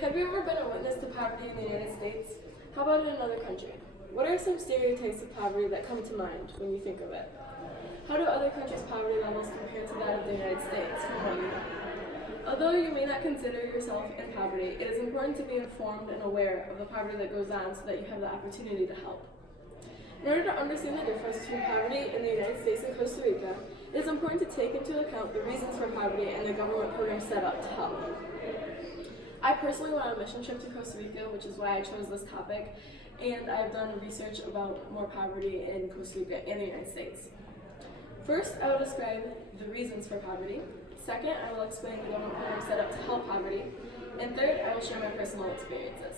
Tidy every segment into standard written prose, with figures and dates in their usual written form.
Have you ever been a witness to poverty in the United States? How about in another country? What are some stereotypes of poverty that come to mind when you think of it? How do other countries' poverty levels compare to that of the United States, from what you know? Although you may not consider yourself in poverty, it is important to be informed and aware of the poverty that goes on so that you have the opportunity to help. In order to understand the difference between poverty in the United States and Costa Rica, it is important to take into account the reasons for poverty and the government programs set up to help. I personally went on a mission trip to Costa Rica, which is why I chose this topic, and I have done research about more poverty in Costa Rica and the United States. First, I will describe the reasons for poverty. Second, I will explain the government programs set up to help poverty. And third, I will share my personal experiences.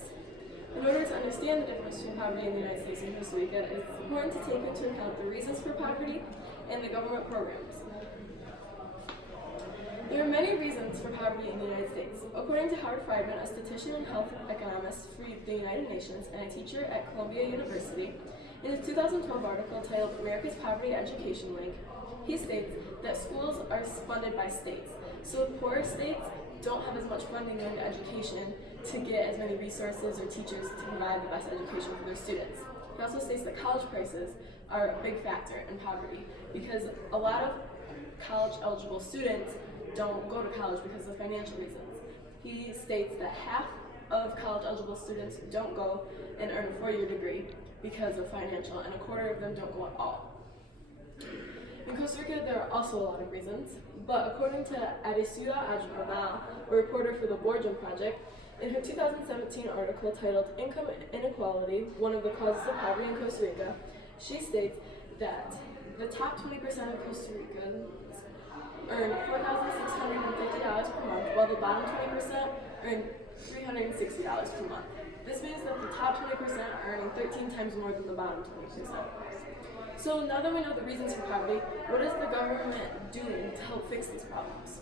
In order to understand the difference between poverty in the United States and Costa Rica, it is important to take into account the reasons for poverty and the government programs. There are many reasons for poverty in the United States. According to Howard Friedman, a statistician and health economist for the United Nations and a teacher at Columbia University, in his 2012 article titled America's Poverty Education Link, he states that schools are funded by states. So poorer states don't have as much funding in education to get as many resources or teachers to provide the best education for their students. He also states that college prices are a big factor in poverty because a lot of college eligible students don't go to college because of financial reasons. He states that half of college eligible students don't go and earn a 4-year degree because of financial, and a quarter of them don't go at all. In Costa Rica, there are also a lot of reasons, but according to Adesua Ajmal, a reporter for the Borgen Project, in her 2017 article titled Income Inequality, One of the Causes of Poverty in Costa Rica, she states that the top 20% of Costa Ricans earn $4,650 per month, while the bottom 20% earn $360 per month. This means that the top 20% are earning 13 times more than the bottom 20%. So now that we know the reasons for poverty, what is the government doing to help fix these problems?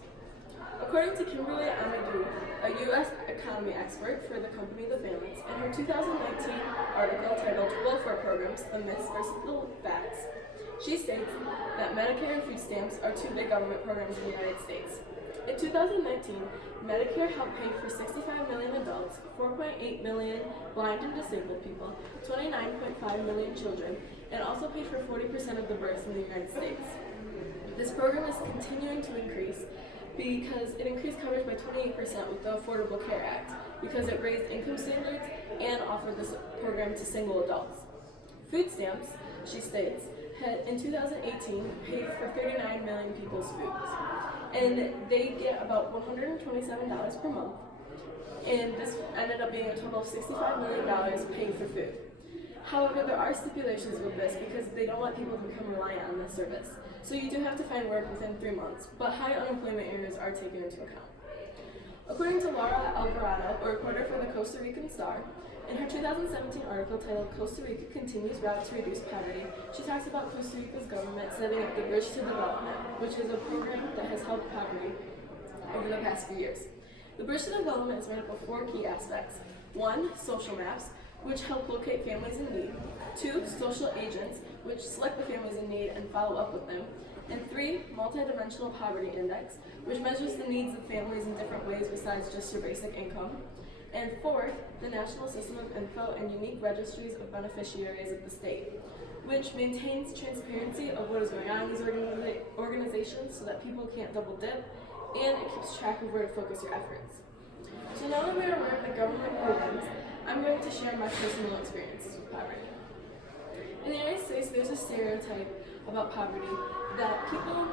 According to Kimberly Amadou, a U.S. economy expert for the company The Balance, in her 2019 article titled Welfare Programs, The Myths versus the Facts, she states that Medicare and food stamps are two big government programs in the United States. In 2019, Medicare helped pay for 65 million adults, 4.8 million blind and disabled people, 29.5 million children, and also paid for 40% of the births in the United States. This program is continuing to increase because it increased coverage by 28% with the Affordable Care Act, because it raised income standards and offered this program to single adults. Food stamps, she states, had in 2018 paid for 39 million people's foods, and they get about $127 per month, and this ended up being a total of $65 million paid for food. However, there are stipulations with this because they don't want people to become reliant on this service. So you do have to find work within 3 months, but high unemployment areas are taken into account. According to Laura Alvarado, a reporter for the Costa Rican Star, in her 2017 article titled Costa Rica Continues Route to Reduce Poverty, she talks about Costa Rica's government setting up the Bridge to Development, which is a program that has helped poverty over the past few years. The Bridge to Development is made up of 4 key aspects. 1, social maps, which help locate families in need. 2, social agents, which select the families in need and follow up with them. And 3, multidimensional poverty index, which measures the needs of families in different ways besides just your basic income. And 4th, the National System of Info and Unique Registries of Beneficiaries of the State, which maintains transparency of what is going on in these organizations so that people can't double dip, and it keeps track of where to focus your efforts. So now that we are aware of the government programs, I'm going to share my personal experiences with poverty. In the United States, there's a stereotype about poverty that people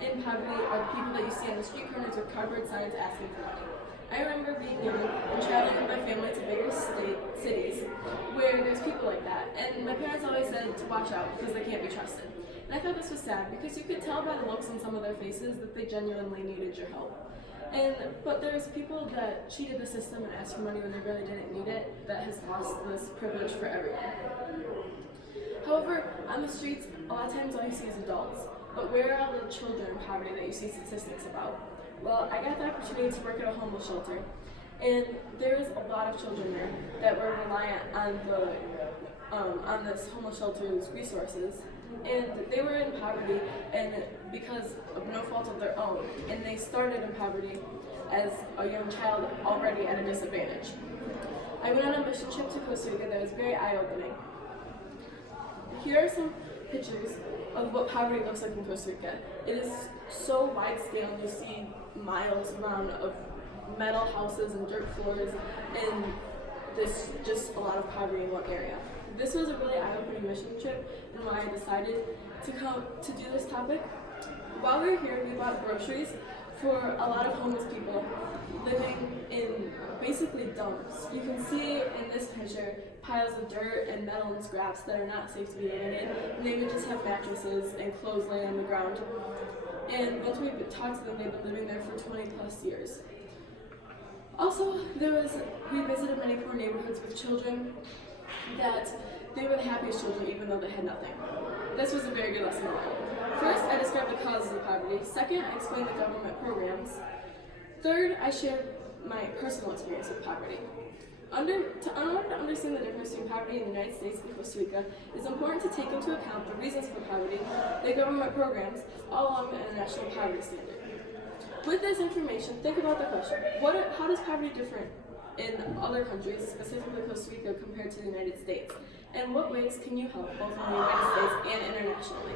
in poverty are the people that you see on the street corners with cardboard signs asking for money. I remember being young and traveling with my family to bigger cities where there's people like that, and my parents always said to watch out because they can't be trusted. And I thought this was sad because you could tell by the looks on some of their faces that they genuinely needed your help. But there's people that cheated the system and asked for money when they really didn't need it that has lost this privilege for everyone. However, on the streets, a lot of times all you see is adults. But where are all the children in poverty that you see statistics about? Well, I got the opportunity to work at a homeless shelter, and there was a lot of children there that were reliant on this homeless shelter's resources and they were in poverty and because of no fault of their own, and they started in poverty as a young child already at a disadvantage. I went on a mission trip to Costa Rica that was very eye-opening. Here are some pictures of what poverty looks like in Costa Rica. It is so wide scale, and you see miles around of metal houses and dirt floors, and there's just a lot of poverty in one area. This was a really eye-opening mission trip, and why I decided to come to do this topic. While we were here, we bought groceries for a lot of homeless people living in basically dumps. You can see in this picture piles of dirt and metal and scraps that are not safe to be living in, and they would just have mattresses and clothes laying on the ground. And once we talked to them, they've been living there for 20 plus years. Also, we visited many poor neighborhoods with children that they were the happiest children even though they had nothing. This was a very good lesson to learn. First, I described the causes of poverty. Second, I explained the government programs. Third, I shared my personal experience with poverty. In order to understand the difference between poverty in the United States and Costa Rica, it is important to take into account the reasons for poverty, the government programs, all along the International Poverty Standard. With this information, think about the question, how does poverty differ in other countries, specifically Costa Rica, compared to the United States? And what ways can you help both in the United States and internationally?